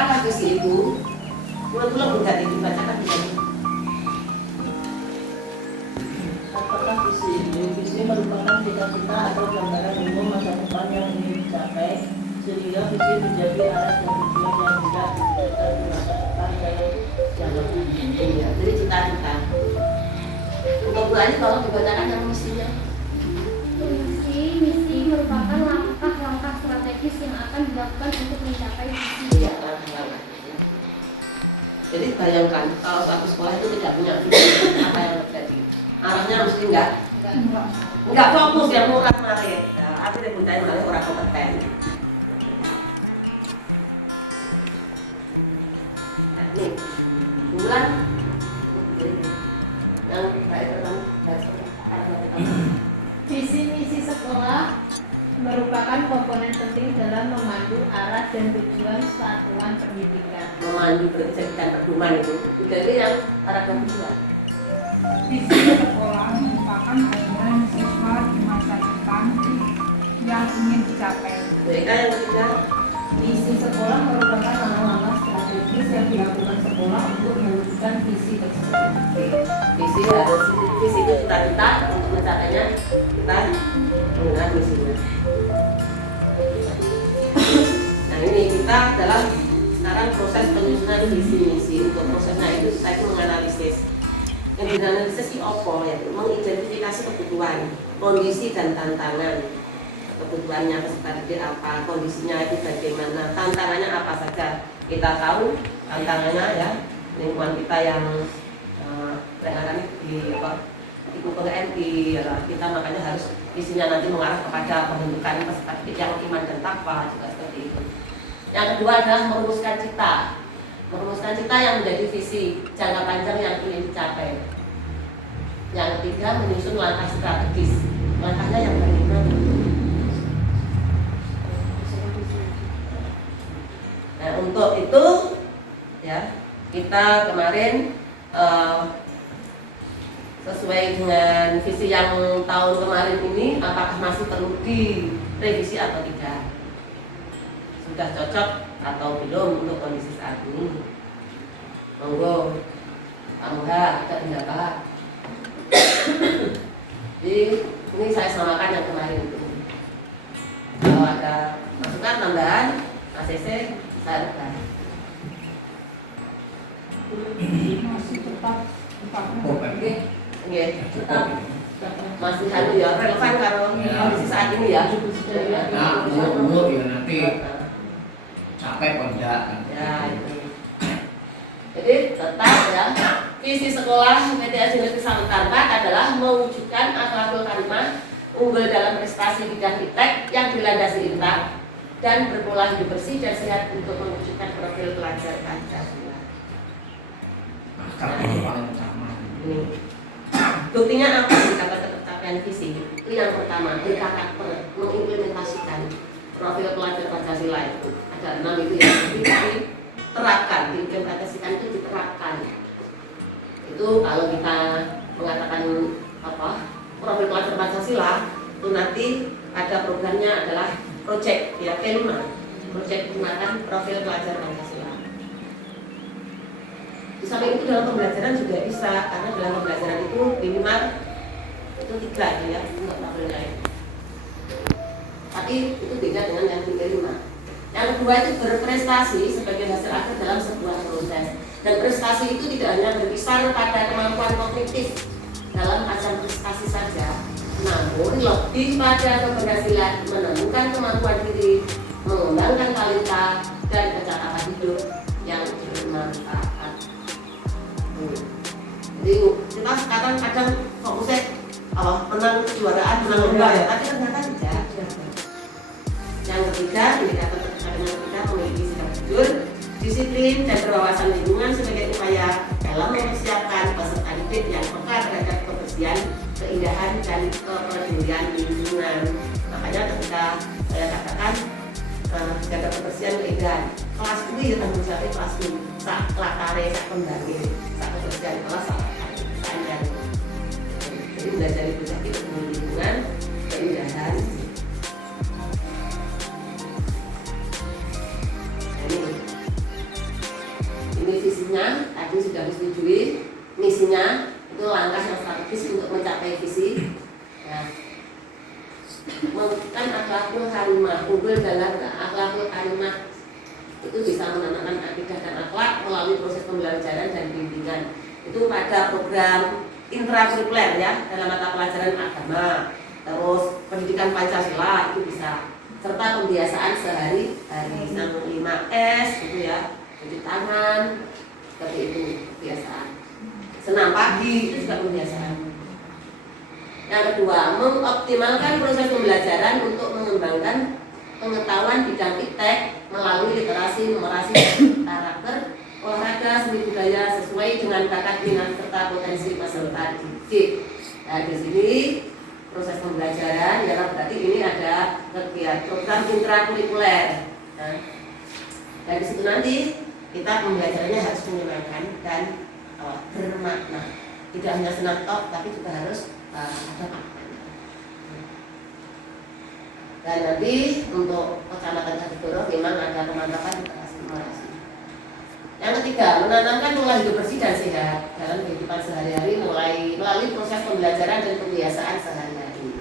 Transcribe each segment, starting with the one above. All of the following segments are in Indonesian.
apakah visi itu? Belum ganti dibacakan bisa. Apakah visi ini? Visi merupakan cita-cita atau gambaran umum masa depan yang ingin dicapai, sehingga visi menjadi arah dan tujuan yang tidak dicapai di masa depan yang lebih tinggi. Iya, jadi cita-cita. Untuk Bu Ani kalau dibacakan yang mestinya. Misi merupakan langkah-langkah strategis yang akan dilakukan untuk mencapai visi. Iya, langkah-langkah. Jadi bayangkan kalau suatu sekolah itu tidak punya visi, apa yang terjadi? Arahnya mesti enggak fokus, yang murah marit. Nah, akhirnya budaya malah orang kompeten. Nah, nih, bulan yang baik pertama. Visi misi sekolah merupakan komponen penting dalam memandu arah dan tujuan satuan pendidikan. Memandu pendidikan pedoman itu, jadi yang arah dan tujuan. Visi sekolah merupakan hubungan siswa di masa depan yang ingin dicapai. Mereka yang ketiga, Visi sekolah merupakan langkah-langkah strategis yang dilakukan sekolah untuk mewujudkan visi tersebut. visi harus visi itu cita-cita untuk mencapainya kita menggunakan misinya. Nah ini kita dalam sekarang proses penyusunan visi misi. Untuk prosesnya itu saya menganalisis. Yang dianalisis di OPO yaitu mengidentifikasi kebutuhan, kondisi dan tantangan. Kebutuhannya peserta didik apa, kondisinya itu bagaimana, tantangannya apa saja. Kita tahu tantangannya ya lingkungan kita yang kadang-kadang di PGMI ya, kita makanya harus isinya nanti mengarah kepada pembentukan peserta didik yang iman dan takwa juga seperti itu. Yang kedua adalah merumuskan cita yang menjadi visi jangka panjang yang ingin dicapai. Yang ketiga menyusun langkah strategis, langkahnya yang bagaimana. Nah untuk itu ya kita kemarin sesuai dengan visi yang tahun kemarin ini, apakah masih perlu direvisi atau tidak? Sudah cocok atau belum untuk kondisi saat ini? Monggo, Pak Muha, ada pendapat. Jadi ini saya samakan yang kemarin itu. Kalau ada masukan tambahan, ACC saya rubah. Masih tetap Oke. Iya, tetap masih ada ya relevan kalau kondisi saat ini ya. Nah, umur ya nanti capek apa enggak? Ya itu. Jadi tetap ya visi sekolah PTS Negeri Samarinda adalah mewujudkan akhlakul karimah unggul dalam prestasi bidang iptek yang dilandasi intak dan berpola hidup bersih dan sehat untuk mewujudkan profil pelajar Pancasila. Akar itu paling utama. Ini buktinya apa sih kata tercapaian visi? Itu yang pertama, karakter mengimplementasikan profil pelajar Pancasila itu ada 6 itu yang diterapkan, diimplementasikan itu diterapkan. Itu kalau kita mengatakan apa profil pelajar Pancasila itu nanti ada programnya adalah project ya P5, project penguatan profil pelajar Pancasila. Di samping itu dalam pembelajaran juga bisa, karena dalam pembelajaran itu minimal itu 3 ya, enggak profil lain. Tapi itu beda dengan yang P5. Yang kedua itu berprestasi sebagai hasil akhir dalam sebuah proses. Dan prestasi itu tidak hanya berkisar pada kemampuan kognitif dalam ajang prestasi saja, namun lebih pada keberhasilan menemukan kemampuan diri, mengembangkan kualitas dan kecakapan hidup yang bermanfaat. Jadi kita sekarang kadang fokusnya menang kejuaraan, menang lomba ya, tapi ternyata tidak. Yang ketiga, indikator pencapaian yang ketiga memiliki sikap jujur, disiplin dan berwawasan lingkungan sebagai upaya dalam mempersiapkan peserta didik yang peka terhadap kebersihan, keindahan dan kepedulian lingkungan. Makanya ketika saya katakan jaga kebersihan keindahan, kelas ini ya tanggung jawab kelas ini, sak lakare, sak kembangnya, sak kebersihan kelas sak panjang. Jadi belajar itu jadi lingkungan, keindahan. tadi sudah disetujui, misinya itu langkah yang strategis untuk mencapai visi. Ya. Mewujudkan akhlakul karimah, unggul dalam akhlakul karimah itu bisa menanamkan akidah dan akhlak melalui proses pembelajaran dan bimbingan. Itu pada program intrakurikuler ya, dalam mata pelajaran agama, terus pendidikan Pancasila itu bisa, serta pembiasaan sehari-hari yang 5S gitu ya, cuci tangan, seperti itu kebiasaan. Senam pagi itu juga pembiasaan. Yang kedua, mengoptimalkan proses pembelajaran untuk mengembangkan pengetahuan bidang iptek melalui literasi, numerasi, karakter, olahraga, seni budaya sesuai dengan bakat minat serta potensi peserta didik. Nah di sini proses pembelajaran ya berarti ini ada kegiatan program intrakurikuler. Nah, dari situ nanti kita pembelajarannya harus menyenangkan dan bermakna. Tidak hanya senang tok, tapi juga harus ada maknanya. Dan nanti untuk Kecamatan Jatiboro memang ada pemantapan literasi numerasi. Yang ketiga, menanamkan pola hidup bersih dan sehat dalam kehidupan sehari-hari melalui proses pembelajaran dan kebiasaan sehari-hari.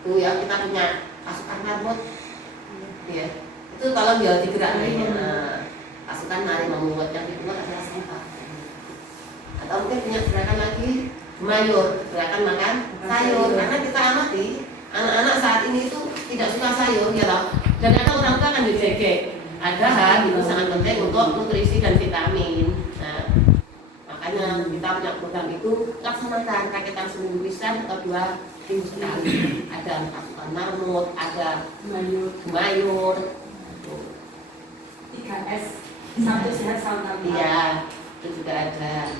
Itu ya, kita punya pasukan marbot, ya. Itu tolong ya digerakkan. Pasukan mari memungut yang dipungut adalah sampah. Atau mungkin punya gerakan lagi mayur, gerakan makan sayur. Karena kita amati anak-anak saat ini itu tidak suka sayur, ya loh. Dan kadang orang tua akan dijegek. Padahal itu sangat penting untuk nutrisi dan vitamin. Nah, makanya kita punya program itu laksanakan rakitan seminggu bisa atau 2 minggu sekali. Ada pasukan marmut, ada mayur, 3S, satu sehat satu tambah. iya, itu juga ada.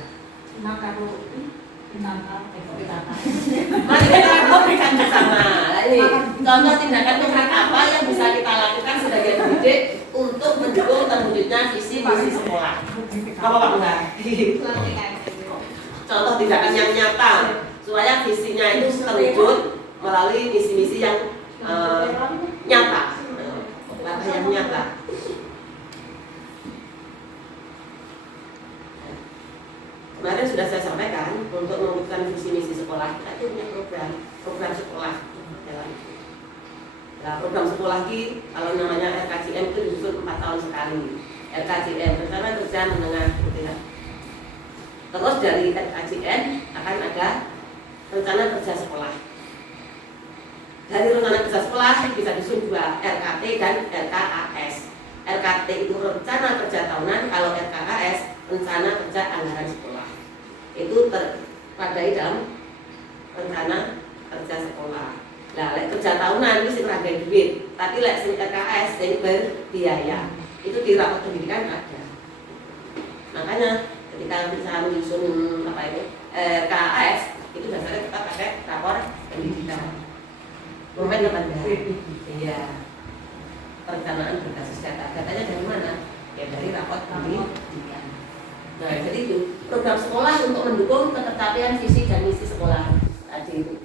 Mari kita berikan bersama. Nah, ini contoh tindakan konkret apa yang bisa kita lakukan sebagai pendidik untuk mendukung terwujudnya visi misi sekolah. Apa Pak Enggak? Contoh tindakan yang nyata supaya visinya itu terwujud melalui misi-misi yang nyata, langkah yang nyata. Kemarin sudah saya sampaikan untuk mewujudkan visi misi sekolah kita itu punya program sekolah. Nah, program sekolah ini kalau namanya RKJM itu disusun 4 tahun sekali. RKJM rencana kerja menengah gitu ya. Terus dari RKJM akan ada rencana kerja sekolah. Dari rencana kerja sekolah bisa disusun 2, RKT dan RKAS. RKT itu rencana kerja tahunan, kalau RKAS rencana kerja anggaran sekolah. Itu terpadai dalam rencana kerja sekolah. Nah, kerja tahunan itu sing ragai duit, tapi lek sing RKS sing berbiaya. Itu di rapat pendidikan ada. Makanya ketika bisa menyusun RKS itu biasanya kita pakai rapor pendidikan. Momen 18. Iya. Perencanaan berbasis data. Datanya dari mana? Ya dari rapor pendidikan. Nah, jadi itu program sekolah untuk mendukung ketercapaian visi dan misi sekolah tadi itu.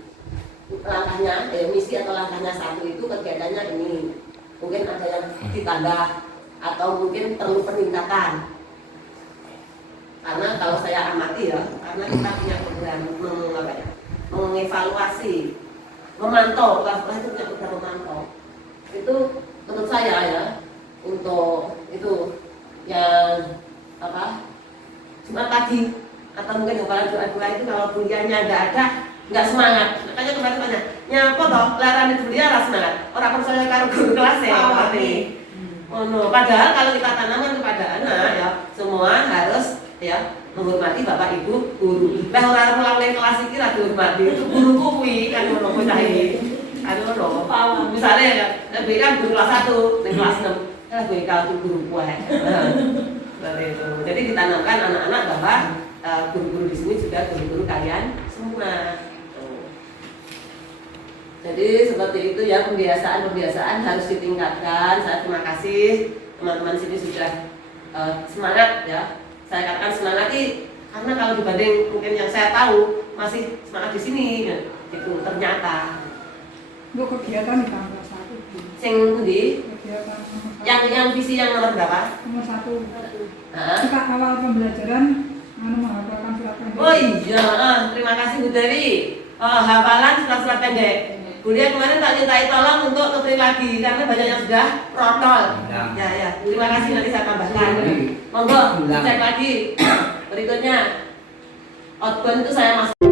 Langkahnya, misi atau langkahnya 1 itu kegiatannya ini. Mungkin ada yang ditambah atau mungkin perlu peningkatan. Karena kalau saya amati ya, karena kita punya program mengevaluasi, memantau, sekolah itu punya program memantau. Itu menurut saya ya, untuk itu yang cuma pagi atau mungkin kepala doa-doa itu kalau kuliahnya nggak semangat. Makanya kemarin tanya, nyapa toh larang itu kuliah lah semangat. Orang percaya karo guru kelas ya, oh no. Padahal kalau kita tanamkan kepada anak ya, semua harus ya menghormati bapak ibu guru. Lah orang mulai kelas iki lah dihormati, itu guru kuwi kan ngono bocah iki. Aduh, misalnya ya, BK kan guru kelas 1, kelas 6, lah BK itu guru kuat. Seperti itu. Jadi ditanamkan anak-anak bahwa guru-guru di sini juga guru-guru kalian semua. Jadi seperti itu ya, pembiasaan harus ditingkatkan. Saya terima kasih teman-teman sini sudah semangat ya. Saya katakan semangat karena kalau dibanding mungkin yang saya tahu masih semangat di sini gitu ternyata. Bu, kegiatan di tanggal 1. Sing di Kegiatan yang visi yang nomor berapa? nomor 1. Hah? Jika awal pembelajaran menghafalkan surat pendek. Oh iya, terima kasih Bu Dewi. Hafalan surat-surat pendek. Bu Dia kemarin tak mintai tolong untuk ngetri lagi karena banyak yang sudah protol. Ya, terima kasih, nanti saya tambahkan. Monggo, cek lagi. Berikutnya, outbound itu saya masuk.